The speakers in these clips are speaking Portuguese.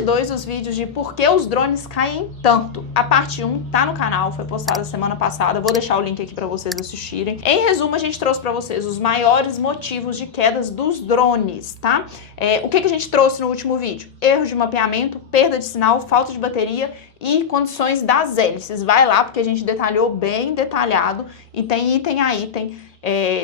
parte 2 dos vídeos de por que os drones caem tanto. A parte 1 tá no canal, foi postada semana passada, vou deixar o link aqui para vocês assistirem. Em resumo, a gente trouxe para vocês os maiores motivos de quedas dos drones, tá? O que a gente trouxe no último vídeo? Erro de mapeamento, perda de sinal, falta de bateria e condições das hélices. Vai lá porque a gente detalhou bem detalhado e tem item a item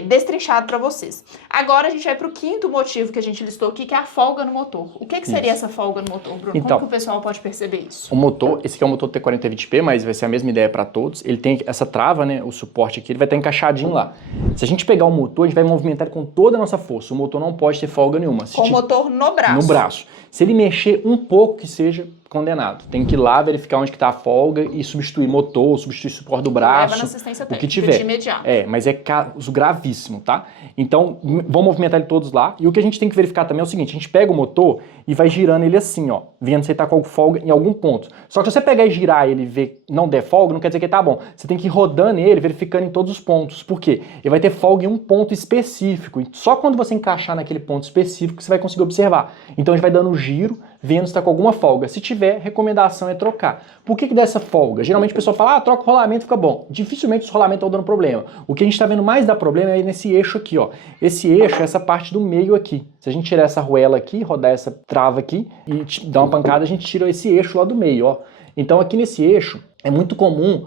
destrinchado para vocês. Agora a gente vai para o quinto motivo que a gente listou aqui, que é a folga no motor. O que seria essa folga no motor, Bruno? Então, como que o pessoal pode perceber isso? O motor, esse aqui é o motor T4020P, mas vai ser a mesma ideia para todos. Ele tem essa trava, né, o suporte aqui, ele vai estar encaixadinho lá. Se a gente pegar o motor, a gente vai movimentar ele com toda a nossa força. O motor não pode ter folga nenhuma. Com o motor no braço. No braço. Se ele mexer um pouco, que seja condenado. Tem que ir lá verificar onde que tá a folga e substituir motor, substituir suporte do braço, leva na assistência técnica, o que tiver. de imediato. Mas é caso gravíssimo, tá? Então, vamos movimentar ele todos lá. E o que a gente tem que verificar também é o seguinte, a gente pega o motor e vai girando ele assim, ó, vendo se ele tá com folga em algum ponto. Só que se você pegar e girar ele e ver que não der folga, não quer dizer que ele tá bom. Você tem que ir rodando ele, verificando em todos os pontos. Por quê? Ele vai ter folga em um ponto específico. E só quando você encaixar naquele ponto específico você vai conseguir observar. Então a gente vai dando um giro, vendo se está com alguma folga. Se tiver, recomendação é trocar. Por que dá essa folga? Geralmente o pessoal fala, troca o rolamento, fica bom. Dificilmente os rolamentos estão dando problema. O que a gente está vendo mais dar problema é nesse eixo aqui, ó. Esse eixo é essa parte do meio aqui. Se a gente tirar essa arruela aqui, rodar essa trava aqui e dar uma pancada, a gente tira esse eixo lá do meio, ó. Então aqui nesse eixo é muito comum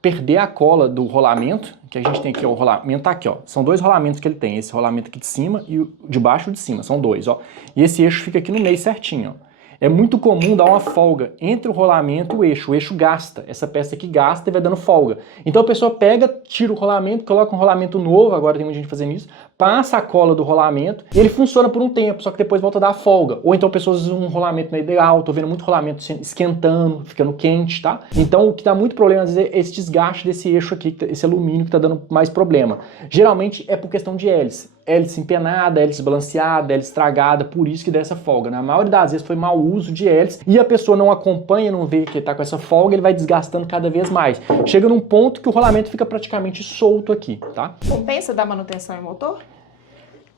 perder a cola do rolamento, que a gente tem aqui, ó, o rolamento tá aqui, ó. São dois rolamentos que ele tem, esse rolamento aqui de cima e o de baixo e de cima, são dois, ó. E esse eixo fica aqui no meio certinho, ó. É muito comum dar uma folga entre o rolamento e o eixo gasta, essa peça aqui gasta e vai dando folga. Então a pessoa pega, tira o rolamento, coloca um rolamento novo, agora tem muita gente fazendo isso, passa a cola do rolamento e ele funciona por um tempo, só que depois volta a dar folga. Ou então pessoas usam um rolamento na ideal, tô vendo muito rolamento esquentando, ficando quente, tá? Então o que dá muito problema às vezes é esse desgaste desse eixo aqui, esse alumínio que tá dando mais problema. Geralmente é por questão de hélice. Hélice empenada, hélice balanceada, hélice estragada, por isso que dá essa folga. Na maioria das vezes foi mau uso de hélice e a pessoa não acompanha, não vê que ele tá com essa folga, ele vai desgastando cada vez mais. Chega num ponto que o rolamento fica praticamente solto aqui, tá? Compensa dar manutenção em motor?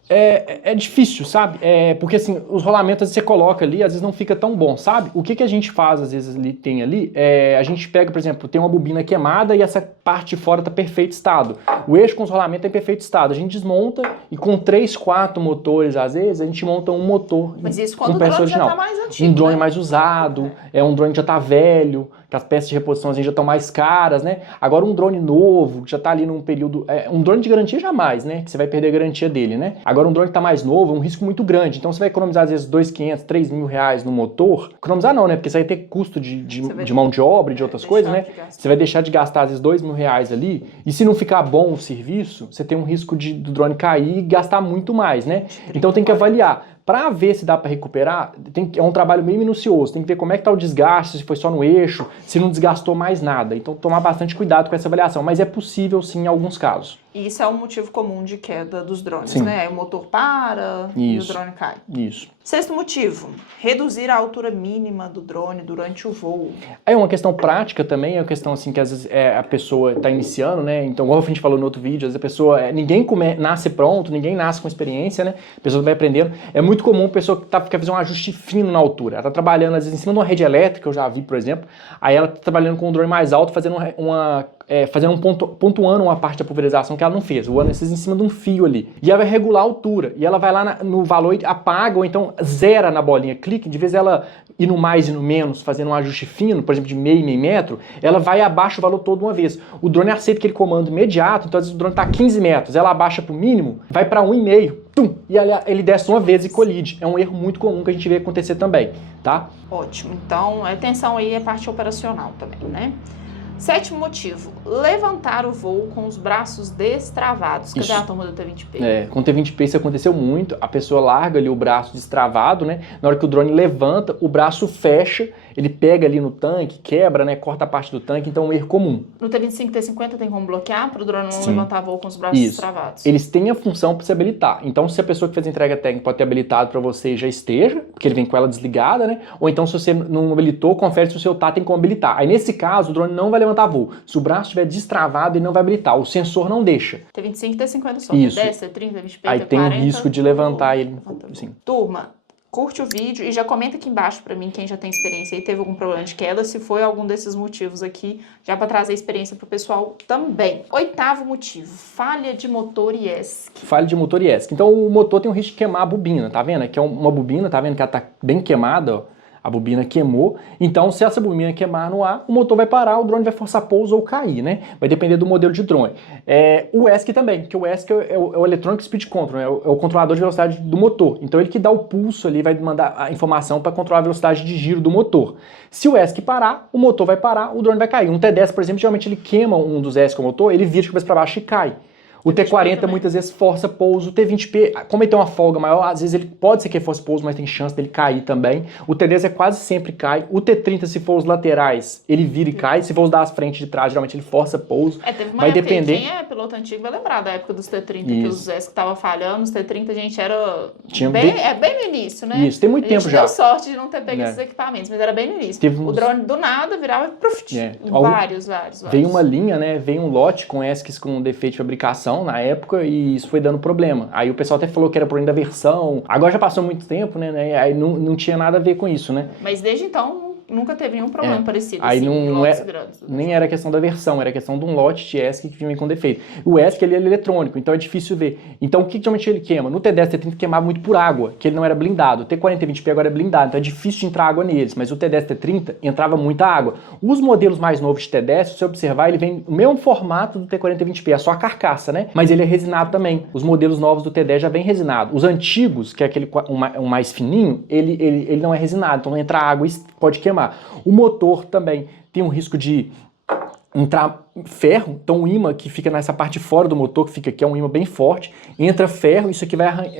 É difícil, sabe? Porque assim, os rolamentos você coloca ali, às vezes não fica tão bom, sabe? O que a gente faz, às vezes, a gente pega, por exemplo, tem uma bobina queimada e essa parte de fora tá em perfeito estado. O eixo com os rolamentos tá em perfeito estado. A gente desmonta e com 3, 4 motores, às vezes, a gente monta um motor. Mas isso quando o drone original. Já tá mais antigo, um drone né? mais usado, um drone que já tá velho, que as peças de reposição já estão mais caras, né? Agora um drone novo, que já tá ali num período... um drone de garantia jamais, né? Que você vai perder a garantia dele, né? Agora um drone que tá mais novo é um risco muito grande. Então você vai economizar às vezes 2.500, 3.000 reais no motor. Economizar não, né? Porque você vai ter custo de mão de obra e de outras coisas, né? Você vai deixar de gastar às vezes 2.000 reais ali. E se não ficar bom o serviço, você tem um risco do drone cair e gastar muito mais, né? Então tem que avaliar. Para ver se dá para recuperar, é um trabalho meio minucioso, tem que ver como é que tá o desgaste, se foi só no eixo, se não desgastou mais nada. Então tomar bastante cuidado com essa avaliação, mas é possível sim em alguns casos. E isso é um motivo comum de queda dos drones, sim. né? O motor para e o drone cai. Isso. Sexto motivo, reduzir a altura mínima do drone durante o voo. É uma questão prática também, é uma questão assim que às vezes a pessoa está iniciando, né? Então, igual a gente falou no outro vídeo, às vezes a pessoa, ninguém nasce pronto, ninguém nasce com experiência, né? A pessoa vai aprendendo. É muito comum a pessoa que quer fazer um ajuste fino na altura. Ela está trabalhando às vezes em cima de uma rede elétrica, eu já vi, por exemplo, aí ela está trabalhando com um drone mais alto, fazendo pontuando uma parte da pulverização que ela não fez, voando esses em cima de um fio ali. E ela vai regular a altura, e ela vai lá no valor e apaga, ou então zera na bolinha, clique, de vez ela ir no mais e no menos, fazendo um ajuste fino, por exemplo, de meio metro, ela vai abaixo o valor todo uma vez. O drone aceita aquele comando imediato, então às vezes o drone está a 15 metros, ela abaixa para o mínimo, vai para 1,5, e ele desce uma vez e colide. É um erro muito comum que a gente vê acontecer também, tá? Ótimo, então atenção aí é parte operacional também, né? Sétimo motivo, levantar o voo com os braços destravados. Cadê a turma do T20P? Com o T20P isso aconteceu muito, a pessoa larga ali o braço destravado, né? Na hora que o drone levanta, o braço fecha, ele pega ali no tanque, quebra, né? Corta a parte do tanque, então é um erro comum. No T25 T50 tem como bloquear para o drone não levantar voo com os braços destravados? Eles têm a função para se habilitar. Então, se a pessoa que fez a entrega técnica pode ter habilitado para você já esteja, porque ele vem com ela desligada, né? Ou então, se você não habilitou, confere se o seu tem como habilitar. Aí, nesse caso, o drone não vai levantar voo. Se o braço estiver destravado, ele não vai habilitar. O sensor não deixa. T25 T50 só. Isso. T10, T30, T20P, aí T40. tem o risco de levantar ele. Sim. Turma, curte o vídeo e já comenta aqui embaixo pra mim quem já tem experiência e teve algum problema de queda, se foi algum desses motivos aqui, já pra trazer experiência pro pessoal também. 8º motivo, falha de motor e ESC. Falha de motor e ESC. Então o motor tem um risco de queimar a bobina, tá vendo? Aqui é uma bobina, tá vendo que ela tá bem queimada, ó. A bobina queimou, então se essa bobina queimar no ar, o motor vai parar, o drone vai forçar pouso ou cair, né? Vai depender do modelo de drone. O ESC também, que o ESC é o Electronic Speed Control, é o controlador de velocidade do motor. Então ele que dá o pulso ali, vai mandar a informação para controlar a velocidade de giro do motor. Se o ESC parar, o motor vai parar, o drone vai cair. Um T10, por exemplo, geralmente ele queima um dos ESC com o motor, ele vira de cabeça para baixo e cai. O T40 muitas vezes força pouso, o T20P, como ele tem uma folga maior, às vezes ele pode ser que force pouso, mas tem chance dele cair também. O T10 quase sempre cai. O T30, se for os laterais, ele vira e cai. Se for os das frente e de trás, geralmente ele força pouso. Teve uma vai época, depender. Quem é piloto antigo vai lembrar da época dos T30, que os ESC estavam falhando, os T30 a gente era bem no início, né? Isso, tem muito tempo já. A gente deu sorte de não ter pego esses equipamentos, mas era bem no início. O drone do nada virava vários. Veio uma linha, né? Veio um lote com ESCs com defeito de fabricação na época e isso foi dando problema. Aí o pessoal até falou que era problema da versão. Agora já passou muito tempo, né? Aí não tinha nada a ver com isso, né? Mas desde então nunca teve nenhum problema parecido. Aí assim, nem era questão da versão, era questão de um lote de ESC que vinha com defeito. O ESC ele é eletrônico, então é difícil ver. Então o que geralmente ele queima? No T10, T30 queimava muito por água, que ele não era blindado. O T40 e 20P agora é blindado, então é difícil de entrar água neles, mas o T10 T30 entrava muita água. Os modelos mais novos de T10, se você observar, ele vem no mesmo formato do T40 e 20P, é só a carcaça, né? Mas ele é resinado também. Os modelos novos do T10 já vem resinado. Os antigos, que é aquele um mais fininho, ele não é resinado, então não entra água e pode queimar. O motor também tem um risco de entrar ferro, então o ímã que fica nessa parte de fora do motor, que fica aqui, é um ímã bem forte, entra ferro, isso aqui vai,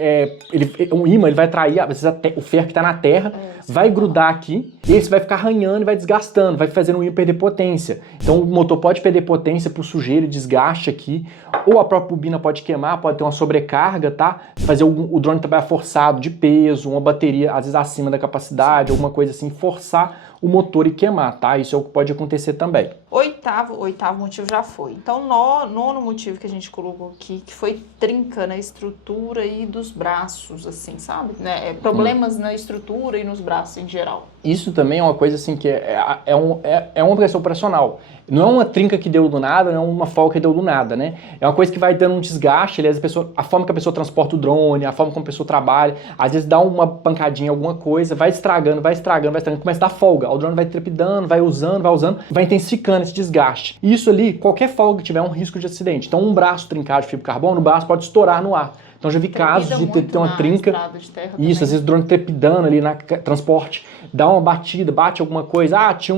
um ímã, ele vai atrair, às vezes o ferro que está na terra, vai grudar aqui, e esse vai ficar arranhando e vai desgastando, vai fazendo o ímã perder potência. Então o motor pode perder potência por sujeira e desgaste aqui, ou a própria bobina pode queimar, pode ter uma sobrecarga, tá? Fazer o drone trabalhar forçado de peso, uma bateria às vezes acima da capacidade, alguma coisa assim, forçar o motor e queimar, tá? Isso é o que pode acontecer também. Oitavo motivo já foi. Então, nono motivo que a gente colocou aqui, que foi trinca na estrutura e dos braços, assim, sabe? Né? Problemas na estrutura e nos braços em geral. Isso também é uma coisa assim que é uma pressão operacional. Não é uma trinca que deu do nada, não é uma folga que deu do nada, né? É uma coisa que vai dando um desgaste, aliás, a forma que a pessoa transporta o drone, a forma como a pessoa trabalha, às vezes dá uma pancadinha, alguma coisa, vai estragando, começa a dar folga. O drone vai trepidando, vai usando, vai intensificando esse desgaste. E isso ali, qualquer folga que tiver, é um risco de acidente. Então, um braço trincado de fibra de carbono, o braço pode estourar no ar. Então já vi casos de ter uma trinca, isso, às vezes o drone trepidando ali na transporte, dá uma batida, bate alguma coisa, tinha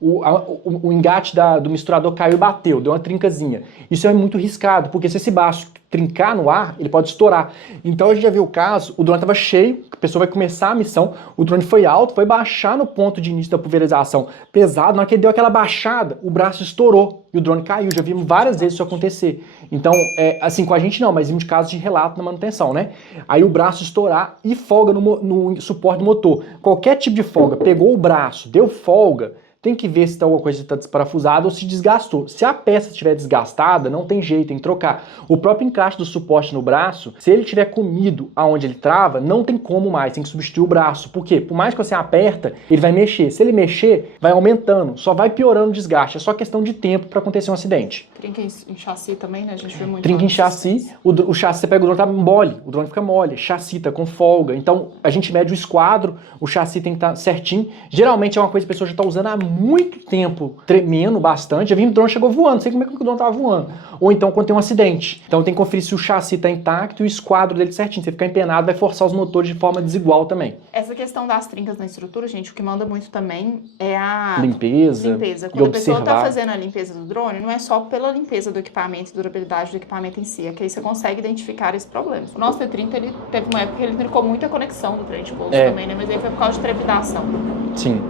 o engate do misturador caiu e bateu, deu uma trincazinha. Isso é muito arriscado, porque se esse braço trincar no ar, ele pode estourar. Então a gente já viu o caso, o drone estava cheio, a pessoa vai começar a missão, o drone foi alto, foi baixar no ponto de início da pulverização pesado, na hora que ele deu aquela baixada, o braço estourou e o drone caiu. Já vimos várias vezes isso acontecer. Então, assim, com a gente não, mas vimos casos de relato na manutenção, né? Aí o braço estourar e folga no suporte do motor. Qualquer tipo de folga, pegou o braço, deu folga, tem que ver se está alguma coisa está desparafusada ou se desgastou. Se a peça estiver desgastada, não tem jeito, tem que trocar. O próprio encaixe do suporte no braço, se ele tiver comido aonde ele trava, não tem como mais, tem que substituir o braço. Por quê? Por mais que você aperta, ele vai mexer. Se ele mexer, vai aumentando, só vai piorando o desgaste. É só questão de tempo para acontecer um acidente. Trinca em chassi também, né? A gente vê muito. Trinca em chassi, o chassi você pega o drone, tá mole, o drone fica mole, chassi tá com folga. Então a gente mede o esquadro, o chassi tem que estar certinho. Geralmente é uma coisa que a pessoa já está usando há muito tempo, tremendo bastante. Já vi o drone chegou voando, não sei como é que o drone tava voando. Ou então quando tem um acidente. Então tem que conferir se o chassi tá intacto e o esquadro dele certinho. Se ficar empenado, vai forçar os motores de forma desigual também. Essa questão das trincas na estrutura, gente, o que manda muito também é a limpeza. Quando a pessoa tá fazendo a limpeza do drone, não é só pela limpeza do equipamento, durabilidade do equipamento em si, é que aí você consegue identificar esse problema. O nosso T30, ele teve uma época que ele trincou muito a conexão do trem de pouso também, né? Mas aí foi por causa de trepidação. Sim.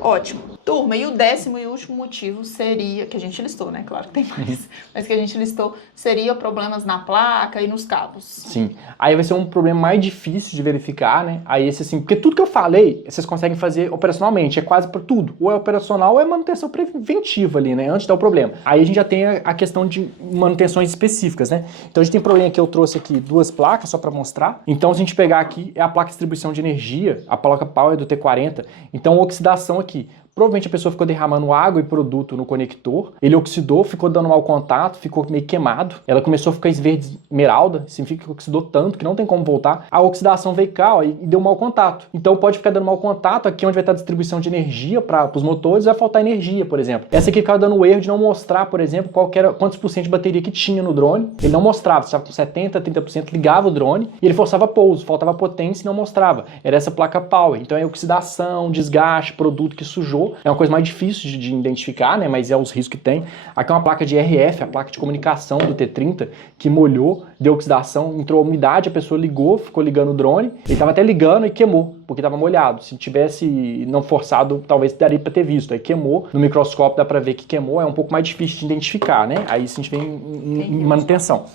Ótimo. Turma, e o 10º e último motivo seria, que a gente listou, né? Claro que tem mais, mas que a gente listou, seria problemas na placa e nos cabos. Sim. Aí vai ser um problema mais difícil de verificar, né? Aí esse assim, porque tudo que eu falei, vocês conseguem fazer operacionalmente, é quase por tudo. Ou é operacional ou é manutenção preventiva ali, né? Antes de dar o problema. Aí a gente já tem a questão de manutenções específicas, né? Então a gente tem problema que eu trouxe aqui 2 placas só para mostrar. Então se a gente pegar aqui, é a placa de distribuição de energia, a placa Power do T40. Então oxidação aqui. Provavelmente a pessoa ficou derramando água e produto no conector, ele oxidou, ficou dando mau contato, ficou meio queimado, ela começou a ficar verde esmeralda, significa que oxidou tanto que não tem como voltar. A oxidação veio cá, ó, e deu mau contato. Então pode ficar dando mau contato, aqui onde vai estar a distribuição de energia para os motores, vai faltar energia, por exemplo. Essa aqui ficava dando o erro de não mostrar, por exemplo, quantos por cento de bateria que tinha no drone. Ele não mostrava, você estava com 70%, 30%, ligava o drone e ele forçava pouso, faltava potência e não mostrava. Era essa placa Power. Então é oxidação, desgaste, produto que sujou. É uma coisa mais difícil de identificar, né? Mas é os riscos que tem. Aqui é uma placa de RF, a placa de comunicação do T30, que molhou, deu oxidação, entrou umidade, a pessoa ligou, ficou ligando o drone, ele estava até ligando e queimou, porque estava molhado. Se tivesse não forçado, talvez daria para ter visto. Aí queimou, no microscópio dá para ver que queimou, é um pouco mais difícil de identificar, né? Aí a gente vem em manutenção.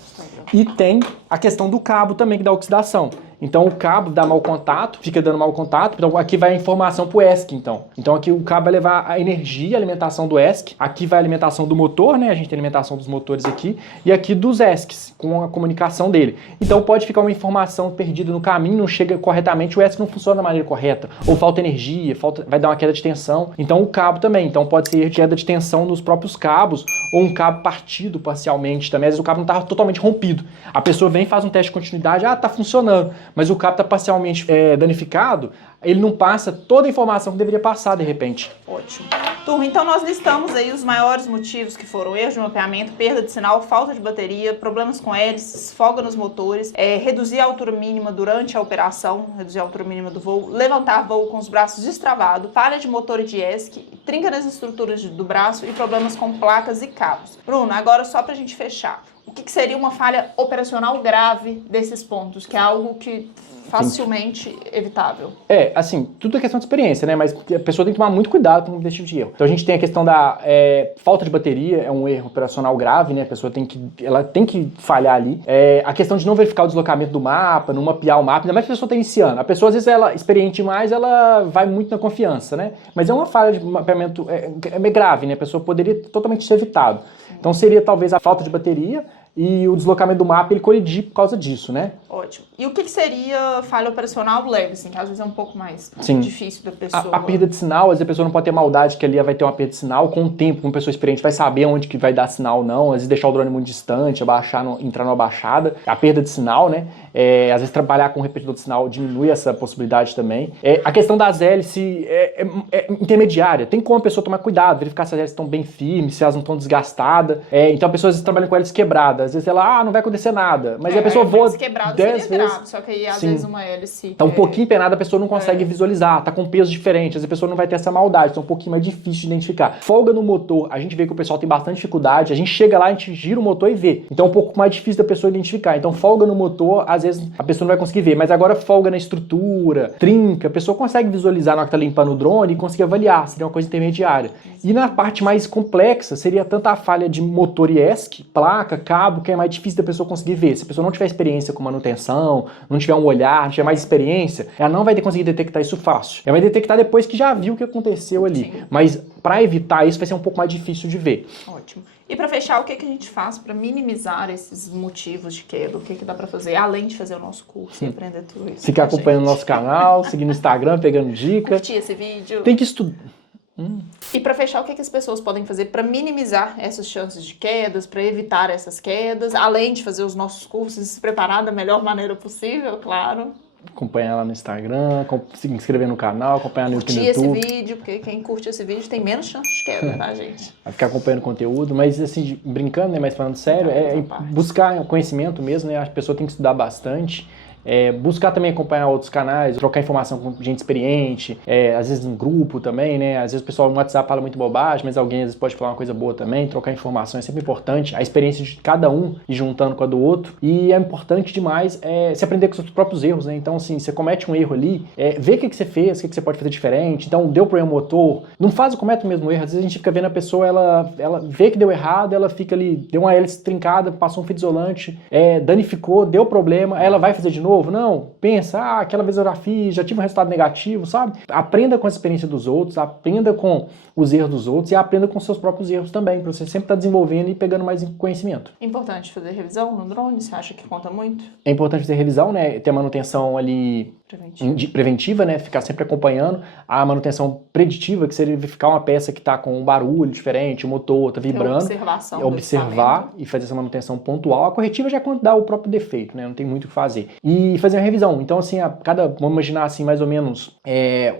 E tem a questão do cabo também, que dá oxidação. Então o cabo dá mau contato, fica dando mau contato, então aqui vai a informação pro ESC, então. Então aqui o cabo vai levar a energia, a alimentação do ESC, aqui vai a alimentação do motor, né, a gente tem a alimentação dos motores aqui, e aqui dos ESCs, com a comunicação dele. Então pode ficar uma informação perdida no caminho, não chega corretamente, o ESC não funciona da maneira correta, ou falta energia, vai dar uma queda de tensão. Então o cabo também, então pode ser queda de tensão nos próprios cabos, ou um cabo partido parcialmente também, às vezes o cabo não está totalmente rompido. A pessoa vem e faz um teste de continuidade, tá funcionando, mas o cabo está parcialmente danificado, ele não passa toda a informação que deveria passar de repente. Ótimo. Turma, então nós listamos aí os maiores motivos que foram erro de mapeamento, perda de sinal, falta de bateria, problemas com hélices, folga nos motores, reduzir a altura mínima durante a operação, reduzir a altura mínima do voo, levantar voo com os braços destravados, falha de motor e de ESC, trinca nas estruturas do braço e problemas com placas e cabos. Bruno, agora só pra gente fechar, o que seria uma falha operacional grave desses pontos, que é algo que facilmente evitável? Assim, tudo é questão de experiência, né? Mas a pessoa tem que tomar muito cuidado com esse tipo de erro. Então a gente tem a questão da falta de bateria, é um erro operacional grave, né? A pessoa tem que falhar ali. A questão de não verificar o deslocamento do mapa, não mapear o mapa, ainda mais que a pessoa está iniciando. A pessoa, às vezes, ela experiente demais, ela vai muito na confiança, né? Mas é uma falha de mapeamento meio grave, né? A pessoa poderia totalmente ser evitado. Então seria talvez a falta de bateria e o deslocamento do mapa ele colidir por causa disso, né? Ótimo. E o que seria falha operacional leve, assim, que às vezes é um pouco mais difícil da pessoa? A perda de sinal, às vezes a pessoa não pode ter maldade que ali vai ter uma perda de sinal, com o tempo, uma pessoa experiente vai saber onde que vai dar sinal ou não, às vezes deixar o drone muito distante, entrar numa baixada, a perda de sinal, né? Às vezes trabalhar com repetidor de sinal diminui essa possibilidade também. A questão das hélices é intermediária, tem como a pessoa tomar cuidado, verificar se as hélices estão bem firmes, se elas não estão desgastadas. Então a pessoa às vezes trabalha com hélice quebrada, às vezes ela, não vai acontecer nada, mas a pessoa voa 10 vezes. Só que aí às vezes uma hélice... Tá um pouquinho empenada, a pessoa não consegue visualizar, tá com peso diferente, às vezes a pessoa não vai ter essa maldade, então é um pouquinho mais difícil de identificar. Folga no motor, a gente vê que o pessoal tem bastante dificuldade, a gente chega lá, a gente gira o motor e vê. Então é um pouco mais difícil da pessoa identificar. Então folga no motor, às vezes a pessoa não vai conseguir ver, mas agora folga na estrutura, trinca, a pessoa consegue visualizar na hora que tá limpando o drone e conseguir avaliar, seria uma coisa intermediária. E na parte mais complexa, seria tanto a falha de motor e ESC, placa, cabo, que é mais difícil da pessoa conseguir ver. Se a pessoa não tiver experiência com manutenção, não tiver um olhar, não tiver mais experiência, ela não vai conseguir detectar isso fácil. Ela vai detectar depois que já viu o que aconteceu ali. Sim. Mas para evitar isso vai ser um pouco mais difícil de ver. Ótimo. E para fechar, o que a gente faz para minimizar esses motivos de queda? O que dá para fazer, além de fazer o nosso curso e aprender tudo isso? Ficar acompanhando o nosso canal, seguir no Instagram, pegando dicas. Curtir esse vídeo. Tem que estudar. E para fechar, o que as pessoas podem fazer para minimizar essas chances de quedas, para evitar essas quedas, além de fazer os nossos cursos e se preparar da melhor maneira possível, claro? Acompanhar lá no Instagram, se inscrever no canal, acompanhar no YouTube. Curtir esse vídeo, porque quem curte esse vídeo tem menos chance de queda, tá, gente? Vai ficar acompanhando o conteúdo, mas assim, brincando, né, mas falando sério, buscar conhecimento mesmo, né? A pessoa tem que estudar bastante. Buscar também acompanhar outros canais, trocar informação com gente experiente, às vezes no grupo também, né? Às vezes o pessoal no WhatsApp fala muito bobagem, mas alguém às vezes pode falar uma coisa boa também, trocar informação é sempre importante, a experiência de cada um e juntando com a do outro, e é importante demais se aprender com os seus próprios erros, né? Então, assim, você comete um erro ali, vê o que você fez, o que você pode fazer diferente, então deu problema motor, não comete o mesmo erro, às vezes a gente fica vendo a pessoa, ela vê que deu errado, ela fica ali, deu uma hélice trincada, passou um fio isolante, danificou, deu problema, ela vai fazer de novo? Não, pensa, aquela vez eu já fiz, já tive um resultado negativo, sabe? Aprenda com a experiência dos outros, aprenda com os erros dos outros e aprenda com seus próprios erros também, para você sempre estar desenvolvendo e pegando mais conhecimento. É importante fazer revisão no drone, você acha que conta muito? É importante fazer revisão, né? Ter manutenção ali preventiva, né? Ficar sempre acompanhando. A manutenção preditiva, que seria verificar uma peça que está com um barulho diferente, o motor está vibrando. Observar e fazer essa manutenção pontual. A corretiva já é quando dá o próprio defeito, né? Não tem muito o que fazer. E fazer uma revisão. Então, assim, vamos imaginar assim, mais ou menos,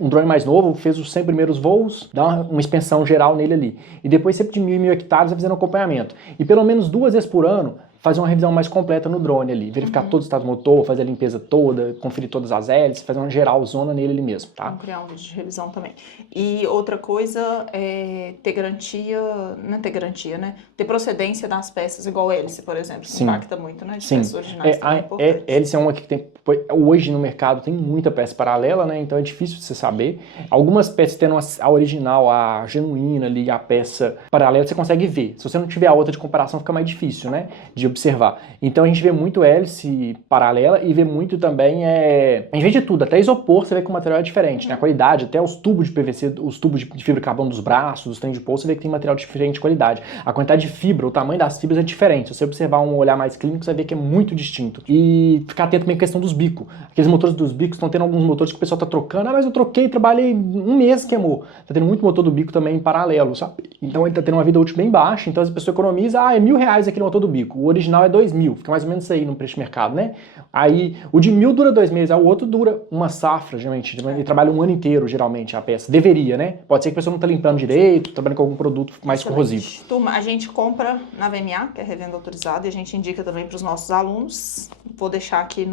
um drone mais novo, fez os 100 primeiros voos, dá uma inspeção geral nele ali. E depois, sempre de 1.000 hectares, vai fazendo acompanhamento. E pelo menos 2 vezes por ano, fazer uma revisão mais completa no drone ali, verificar todo o estado do motor, fazer a limpeza toda, conferir todas as hélices, fazer uma geral zona nele ali mesmo, tá? Vamos criar um vídeo de revisão também. E outra coisa é ter garantia, não é ter garantia, né? Ter procedência das peças, igual a hélice, por exemplo, que impacta muito, né? De peças originais também é importante. Hélice é uma que tem, hoje no mercado tem muita peça paralela, né? Então é difícil de você saber. Algumas peças tendo a original, a genuína ali, a peça paralela, você consegue ver. Se você não tiver a outra de comparação, fica mais difícil, né? De observar. Então a gente vê muito hélice paralela e vê muito também, a gente vê de tudo, até isopor você vê que o material é diferente, né? A qualidade, até os tubos de PVC, os tubos de fibra de carbono dos braços, dos trem de pouso, você vê que tem material diferente de qualidade. A quantidade de fibra, o tamanho das fibras é diferente. Se você observar um olhar mais clínico, você vai ver que é muito distinto. E ficar atento também com a questão dos bicos. Aqueles motores dos bicos, estão tendo alguns motores que o pessoal tá trocando, mas eu troquei, trabalhei um mês, queimou. Tá tendo muito motor do bico também em paralelo, sabe? Então ele tá tendo uma vida útil bem baixa, então as pessoas economizam, é R$1.000 aquele motor do bico. O original é 2.000, fica mais ou menos isso aí no preço de mercado, né? Aí o de 1.000 dura 2 meses, o outro dura uma safra, geralmente. Ele trabalha um ano inteiro, geralmente, a peça. Deveria, né? Pode ser que a pessoa não tá limpando direito, trabalhando com algum produto mais corrosivo. Turma, a gente compra na VMA, que é revenda autorizada, e a gente indica também para os nossos alunos. Vou deixar aqui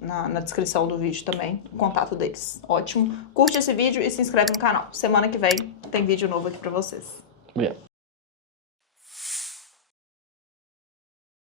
na descrição do vídeo também o contato deles. Ótimo. Curte esse vídeo e se inscreve no canal. Semana que vem tem vídeo novo aqui para vocês. Yeah.